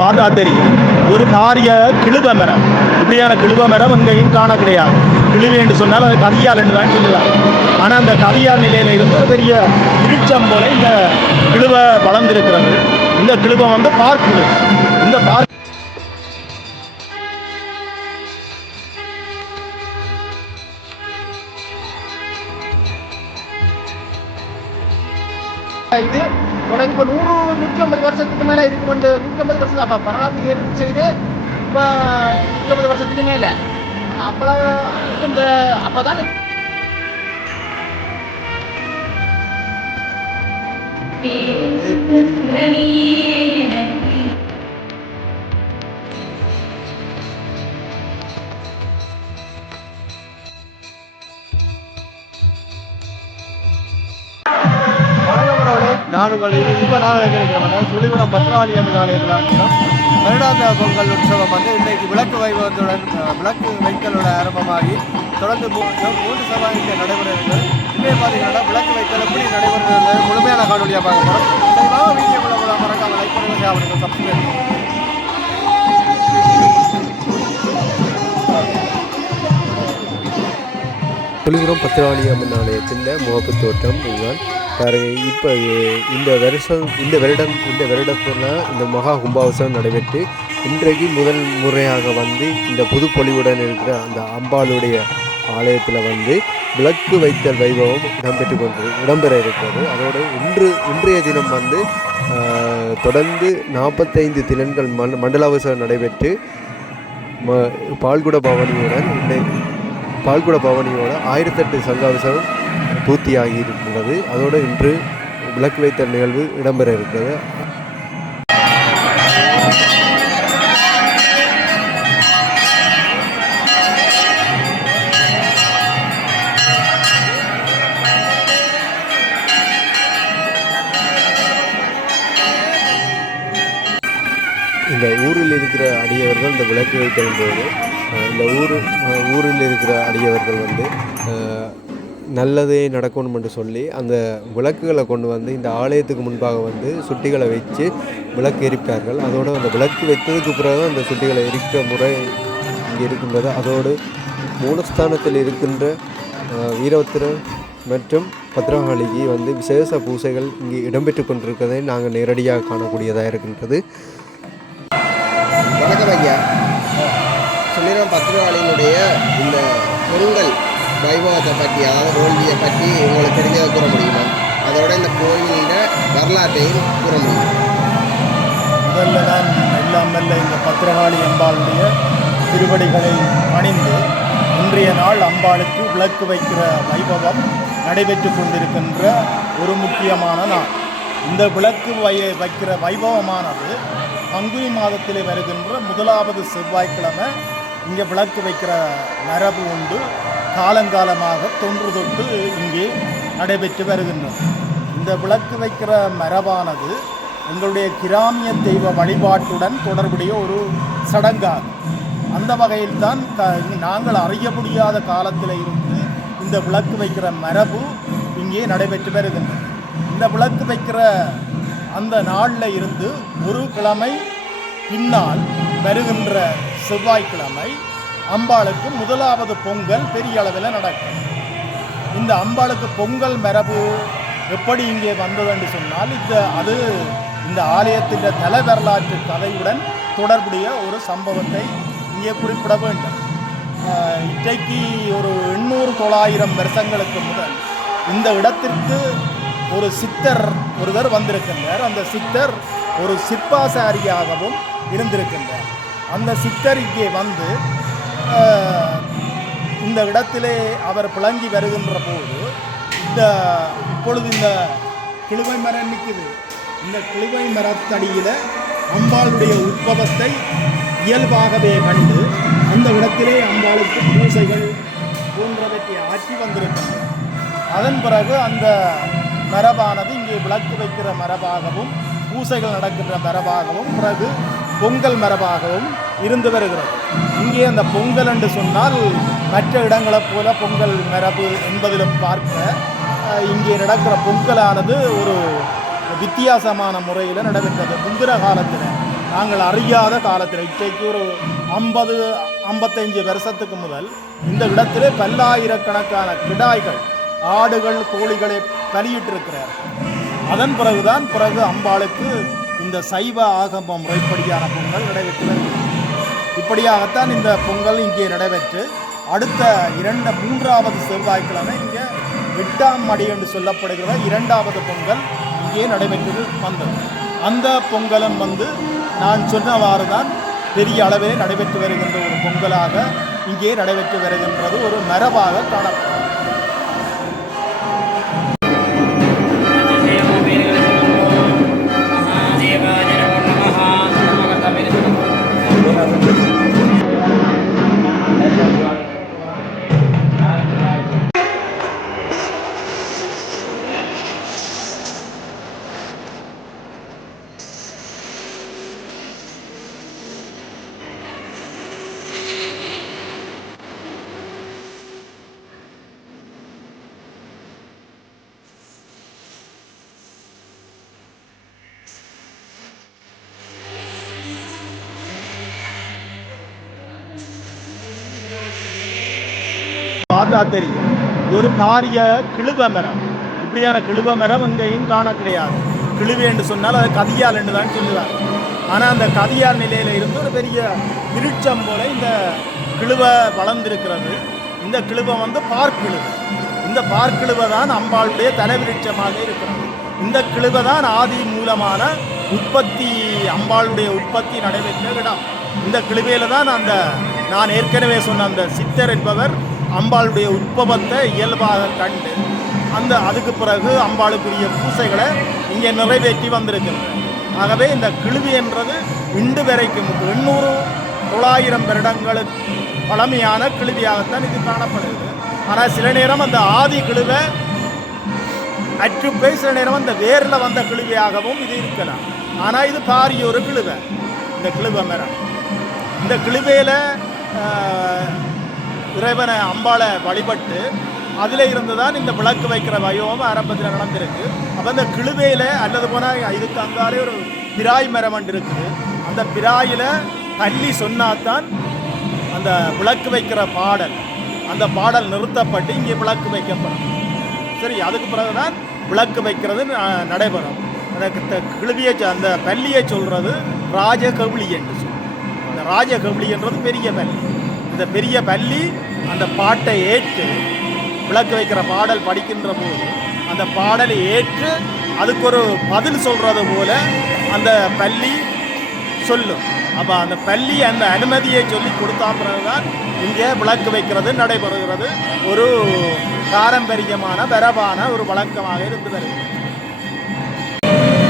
பார்த்தா தெரியும். ஒரு காரிய கிழுவ மரம், இப்படியான கிழுவ மரம் எங்கேயும் காண கிடையாது. கிழுவை என்று சொன்னால் அது கவியால் என்று தான் சொல்லுவாங்க. ஆனால் அந்த கவியால் நிலையில் இருந்து ஒரு பெரிய விருட்சம் போல இந்த கிழுவ வளர்ந்திருக்கிறது. இந்த கிழுவ வந்து பார்க்குது. இந்த பார்க் இது உனக்கு இப்போ 100-150 வருஷத்துக்கு மேலே இது கொண்டு 150 வருஷம் அப்போ பரவாயில்ல ஏற்பு செய்து இப்போ 150 வருஷத்துக்கு மேலே அப்போ இந்த அப்போ தான் நாடுகள் இப்போ நாங்கள் இருக்கிறோம் சுழிபுரம் பத்ராவளி என்ற நாளையில் வருடாந்த பொங்கல் உற்சவம் வந்து இன்றைக்கு விளக்கு வைபவத்துடன் விளக்கு வைத்தலோட ஆரம்பமாகி தொடர்ந்து 3 சவாய்க்கு நடைபெறுகிறது. இன்றைய பார்த்தீங்கன்னா விளக்கு வைத்தல் எப்படி நடைபெறுகிறது முழுமையான காணொலியாக பார்க்க போகிறோம். சரிவாக வீடியோ மூலம் மறக்காம லைக் பண்ணுங்க, அவனுக்கு சப்ஸ்கிரைப் பண்ணுங்க. சுழிபுரம் பத்திரவாளி அம்மன் ஆலயத்தின் முகப்பு தோட்டம் இதுதான் பாருங்க. இப்போ இந்த வருடத்தில் இந்த மகா கும்பாபிஷேகம் நடைபெற்று இன்றைக்கு முதல் முறையாக வந்து இந்த புது பொலிவுடன் இருக்கிற அந்த அம்பாளுடைய ஆலயத்தில் வந்து விளக்கு வைத்தல் வைபவம் இடம்பெற இருக்கிறது. அதோடு இன்றைய தினம் வந்து தொடர்ந்து 45 தினங்கள் மண்டலாபிஷேகம் நடைபெற்று பால்குட பவனியோட 1008 சங்காபிஷேகம் பூர்த்தியாகி இருக்கிறது. அதோடு இன்று விளக்கு வைத்தல் நிகழ்வு இடம்பெற இருக்கிறது. இந்த ஊரில் இருக்கிற அடியவர்கள் இந்த விளக்கு வைத்தல் போது இந்த ஊரில் இருக்கிற அடியவர்கள் வந்து நல்லதே நடக்கணும் என்று சொல்லி அந்த விளக்குகளை கொண்டு வந்து இந்த ஆலயத்துக்கு முன்பாக வந்து சுட்டிகளை வச்சு விளக்கு எரிப்பார்கள். அதோடு அந்த விளக்கு வைத்ததுக்கு பிறகு அந்த சுட்டிகளை எரிக்கிற முறை இங்கே இருக்கின்றது. அதோடு மூலஸ்தானத்தில் இருக்கின்ற வீரபத்திரர் மற்றும் பத்ரகாளிக்கு வந்து விசேஷ பூசைகள் இங்கே இடம்பெற்று கொண்டிருக்கிறதை நாங்கள் நேரடியாக காணக்கூடியதாக இருக்கின்றது. வணக்கம் ஐயா. சுழிபுரம் பத்ரகாளியினுடைய இந்த பொங்கல் வைபவத்தை பற்றி, அதாவது வேள்வியை பற்றி உங்களுக்கு தெரிஞ்சதை கூற முடியுமா? அதோட இந்த கோயிலில் வரலாற்றையும் கூற முடியும். முதல்ல தான் எல்லாமல்ல இந்த பத்ரகாளி அம்பாளுடைய திருவடிகளை பணிந்து இன்றைய நாள் அம்பாளுக்கு விளக்கு வைக்கிற வைபவம் நடைபெற்று கொண்டிருக்கின்ற ஒரு முக்கியமான நாள். இந்த விளக்கு வைக்கிற வைபவமானது பங்குனி மாதத்திலே வருகின்ற முதலாவது செவ்வாய்க்கிழமை இங்கே விளக்கு வைக்கிற மரபு உண்டு. காலங்காலமாக தொன்று தொட்டு இங்கே நடைபெற்று வருகின்றது. இந்த விளக்கு வைக்கிற மரபானது எங்களுடைய கிராமிய தெய்வ வழிபாட்டுடன் தொடர்புடைய ஒரு சடங்காகும். அந்த வகையில் தான் நாங்கள் அறிய முடியாத காலத்தில் இருந்து இந்த விளக்கு வைக்கிற மரபு இங்கே நடைபெற்று வருகின்றது. இந்த விளக்கு வைக்கிற அந்த நாளில் இருந்து ஒரு கிழமை பின்னால் வருகின்ற செவ்வாய்க்கிழமை அம்பாளுக்கு முதலாவது பொங்கல் பெரிய அளவில் நடக்கும். இந்த அம்பாளுக்கு பொங்கல் மரபு எப்படி இங்கே வந்தது என்று சொன்னால் அது இந்த ஆலயத்தின் தல வரலாற்று கதையுடன் தொடர்புடைய ஒரு சம்பவத்தை இங்கே குறிப்பிட வேண்டும். இன்றைக்கு ஒரு 800-900 வருஷங்களுக்கு முதல் இந்த இடத்திற்கு ஒரு சித்தர் ஒருவர் வந்திருக்கின்றார். அந்த சித்தர் ஒரு சிற்பாசாரியாகவும் இருந்திருக்கின்றார். அந்த சித்தர் இங்கே வந்து இந்த இடத்திலே அவர் பிளங்கி வருகின்ற போது இப்பொழுது இந்த கிழுவை மரம் நிற்குது. இந்த கிழுவை மரத்தடியில் அம்பாளுடைய உற்பவத்தை இயல்பாகவே கண்டு அந்த இடத்திலே அம்பாளுக்கு பூசைகள் போன்றவற்றை ஆற்றி வந்திருக்கின்றன. அதன் பிறகு அந்த மரபானது இங்கே விளக்கு வைக்கிற மரபாகவும் பூசைகள் நடக்கின்ற மரபாகவும் பிறகு பொங்கல் மரபாகவும் இருந்து வருகிறது. இங்கே அந்த பொங்கல் என்று சொன்னால் மற்ற இடங்களைப் போல பொங்கல் மரபு என்பதிலும் பார்க்க இங்கே நடக்கிற பொங்கலானது ஒரு வித்தியாசமான முறையில் நடைபெற்றது. முந்திர காலத்தில் நாங்கள் அறியாத காலத்தில் இன்றைக்கு ஒரு 50-55 வருஷத்துக்கு முதல் இந்த இடத்திலே பல்லாயிரக்கணக்கான கிடாய்கள் ஆடுகள் கோழிகளை பலியிட்டிருக்கிறார். அதன் பிறகு அம்பாளுக்கு இந்த சைவ ஆகம முறைப்படியான பொங்கல் நடைபெற்று வருகிறது. இப்படியாகத்தான் இந்த பொங்கல் இங்கே நடைபெற்று அடுத்த 3வது செவ்வாய்க்கிழமை இங்கே 8ஆம் மடி என்று சொல்லப்படுகிற 2வது பொங்கல் இங்கே நடைபெற்று வந்தது. அந்த பொங்கலும் நான் சொன்னவாறு தான் பெரிய அளவில் நடைபெற்று வருகின்ற ஒரு பொங்கலாக இங்கே நடைபெற்று வருகின்றது, ஒரு மரபாக காணப்படும். பார்த்தா தெரியும், இது ஒரு பாரிய கிழுவ மரம். இப்படியான கிழுவ மரம் எங்கேயும் காண கிடையாது. கிழுவி என்று சொன்னால் அது கதியால் என்று தான் சொல்லுவாங்க. ஆனால் அந்த கதியால் நிலையில் இருந்து ஒரு பெரிய விருட்சம் போல இந்த கிழுவ வளர்ந்திருக்கிறது. இந்த கிழுவ பார்க்கிழுவ. இந்த பார்க்கிழுவ தான் அம்பாளுடைய தலைவிருட்சமாக இருக்கிறது. இந்த கிழுவ தான் ஆதி மூலமான உற்பத்தி, அம்பாளுடைய உற்பத்தி நடைபெற்ற இடம். இந்த கிழுவையில தான் நான் ஏற்கனவே சொன்ன அந்த சித்தர் என்பவர் அம்பாளுடைய உற்பவத்தை இயல்பாக கண்டு அதுக்கு பிறகு அம்பாளுக்குரிய பூசைகளை இங்கே நிறைவேற்றி வந்திருக்கின்றன. ஆகவே இந்த கிழுவி என்றது இன்று வரைக்கும் 800-900 வருடங்களுக்கு பழமையான கிழுவியாகத்தான் இது காணப்படுகிறது. ஆனால் சில நேரம் அந்த ஆதி கிழுவை அற்றுப்போய் சில நேரம் அந்த வேரில் வந்த கிழுவியாகவும் இது இருக்கலாம். ஆனால் இது பாரிய ஒரு கிழுவை, இந்த கிழுவ மரம். இந்த கிழுவையில் இறைவனை அம்பாளை வழிபட்டு அதில் இருந்து தான் இந்த விளக்கு வைக்கிற வைபவம் ஆரம்பத்தில் நடந்திருக்கு. அப்போ அந்த கிழுவையில் அல்லது போனால் இதுக்கு அங்காலே ஒரு பிராய் மரம் இருக்குது. அந்த பிராயில் தள்ளி சொன்னாதான் அந்த விளக்கு வைக்கிற பாடல், அந்த பாடல் நிறுத்தப்பட்டு இங்கே விளக்கு வைக்கப்படும். சரி, அதுக்கு பிறகுதான் விளக்கு வைக்கிறது நடைபெறும். அந்த கிழுவியை அந்த பள்ளியை சொல்கிறது ராஜகவுளி என்று சொல்லும். இந்த ராஜகவுளி என்றது பெரிய பள்ளி. இந்த பெரிய பள்ளி அந்த பாட்டை ஏற்று விளக்கு வைக்கிற பாடல் படிக்கின்ற போது அந்த பாடலை ஏற்று அதுக்கு ஒரு பதில் சொல்கிறது போல அந்த பள்ளி சொல்லும். அப்போ அந்த பள்ளி அந்த அனுமதியை சொல்லி கொடுத்தா பிறகுதான் இங்கே விளக்கு வைக்கிறது நடைபெறுகிறது. ஒரு பாரம்பரியமான வரபான ஒரு வழக்கமாக இருந்து வருகிறது.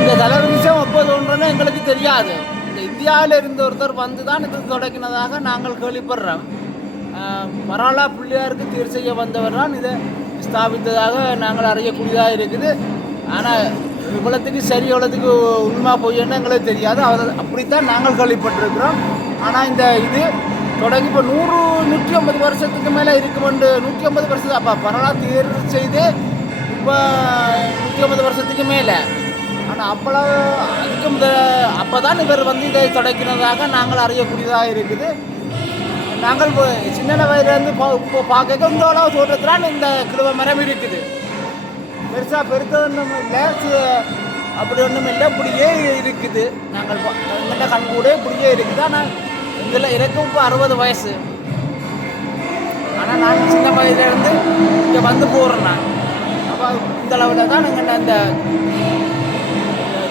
இந்த தலைவிரிச்சம் எப்போ தோன்றன்னு எங்களுக்கு தெரியாது. இந்த இந்தியாவில் இருந்த ஒருத்தர் வந்து தான் இது தொடங்கினதாக நாங்கள் கேள்விப்படுறோம். மராளா பிள்ளையாருக்கு தீர் செய்ய வந்தவர் தான் இதை ஸ்தாபித்ததாக நாங்கள் அறியக்கூடியதாக இருக்குது. ஆனால் இவ்வளோத்துக்கு சரி எவ்வளோத்துக்கு உண்மை பொய்யன்னு எங்களுக்கு தெரியாது. அப்படித்தான் நாங்கள் கேள்விப்பட்டிருக்கிறோம். ஆனால் இந்த இது தொடங்கி இப்போ 100-150 வருஷத்துக்கு மேலே இருக்குமெண்டு 150 வருஷம் அப்போ மராளா தீர் செய்து இப்போ 150 வருஷத்துக்கு மேலே. ஆனால் அதுக்கு அப்போ தான் இவர் வந்து இதை தொடக்கினதாக நாங்கள் அறியக்கூடியதாக இருக்குது. நாங்கள் சின்ன வயதுலேருந்து இப்போ பார்க்க இந்த அளவு தோற்றத்தினால் இந்த கிழுவ மரம் இருக்குது. பெருசாக பெருத்தொன்றும் இல்லை, அப்படி ஒன்றும் இல்லை, இப்படியே இருக்குது. நாங்கள் எங்கிட்ட கண் கூட இப்படியே இருக்குது. ஆனால் இதில் எனக்கும் இப்போ 60 வயசு. ஆனால் நான் சின்ன வயதுலேருந்து இங்கே வந்து போகிறேன். நான் அப்போ இந்த அளவில் தான் எங்கிட்ட அந்த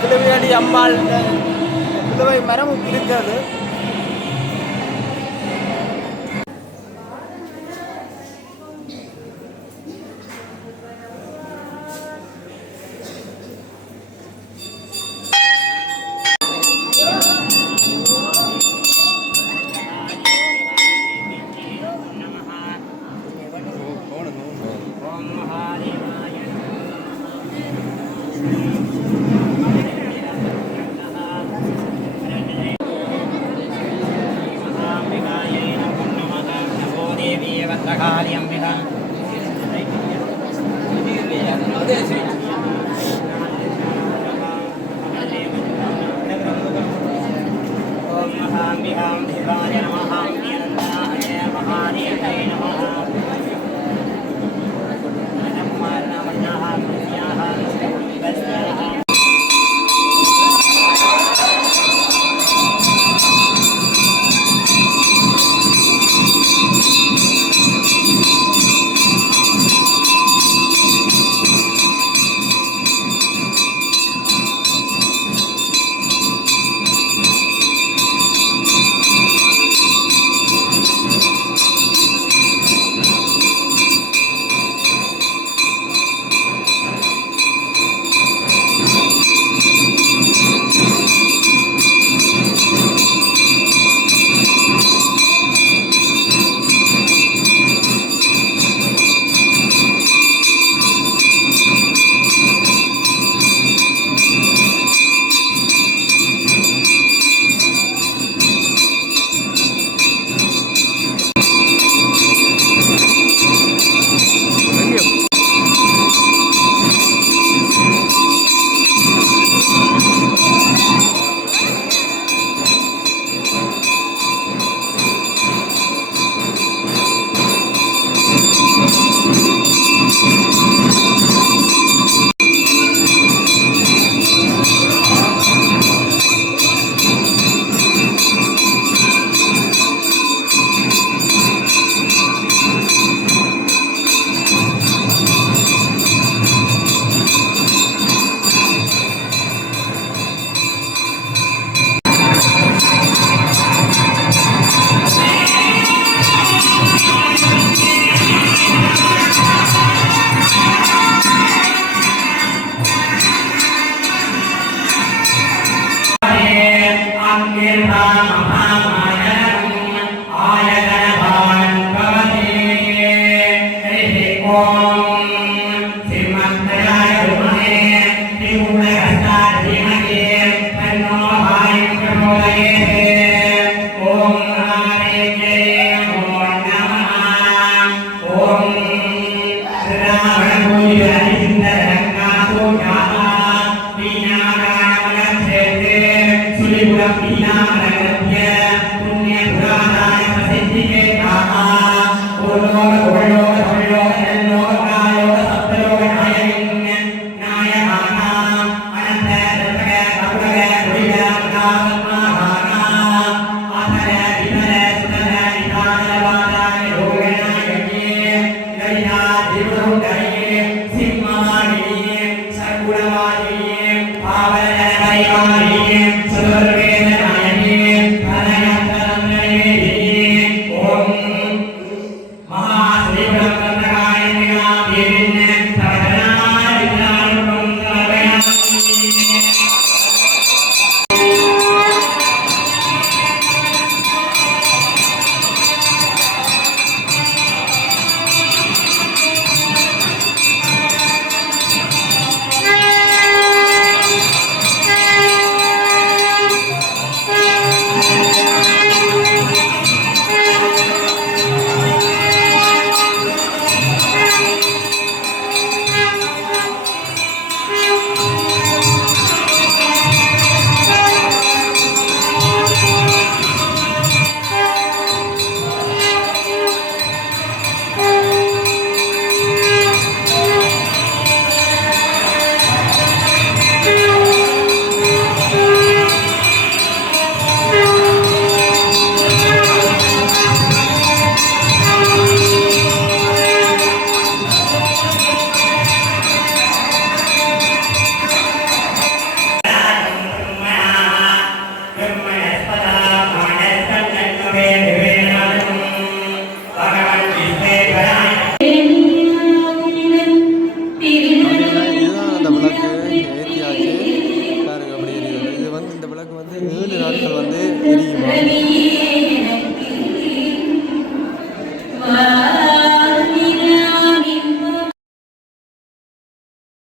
கிழுவையடி அம்பாள் கிழுவை மரம் இருக்கிறது. இதுதான் அந்த விளக்கு ஏற்றியாச்சு பாருங்க அப்படி எரியுது. இது வந்து இந்த விளக்கு வந்து 7 நாட்கள் வந்து எரியுமா.